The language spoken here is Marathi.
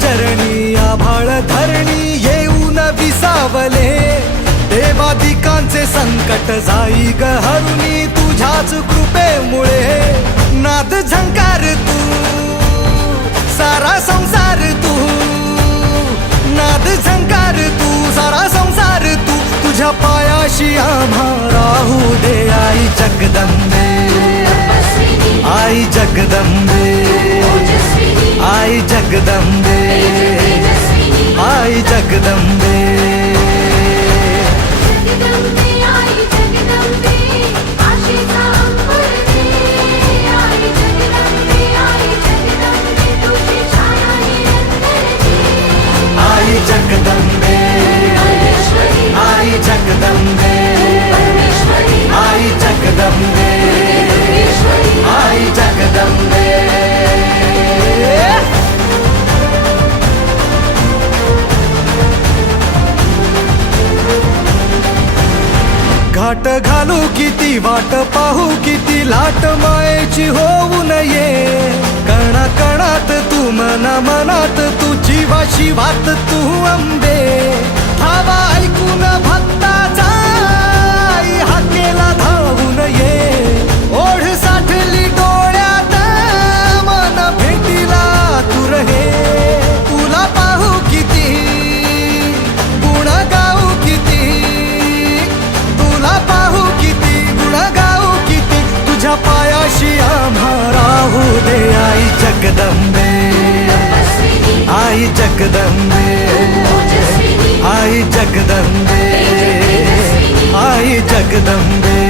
चरणी आभाळ धरणी येऊन विसावले, देवादिकांचे संकट जाई ग हरुणी तुझ्याच कृपेमुळे. नाद झंकार तू सारा संसार तू, नाद झंकार तू सारा संसार तू, तुझ्या पायाशी आम्हा राहू दे आई जगदंबे, आई जगदंबे, आई जगदंबे, आई जगदंबे. आई जगदंबे, आई जगदंबे, आई जगदंबे, आई जगदंबे. घाट घालू किती वाट पाहू किती लाट मायेची होऊ नये, कणा कणात तू मना मनात तू जीवा शिवात तू अंबे. धावा ऐकून भक्ताचा हाकेला धावून ये, ओढ साठली डोळ्यात मन भेटीला तू रहे. तुला पाहू किती गुण गाऊ किती, तुला पाहू किती गुण गाऊ किती, तुझ्या पायाशी आम्हा राहू दे आई जगदंबे, आई जगदंबे, आई जगदंबे, आई जगदंबे.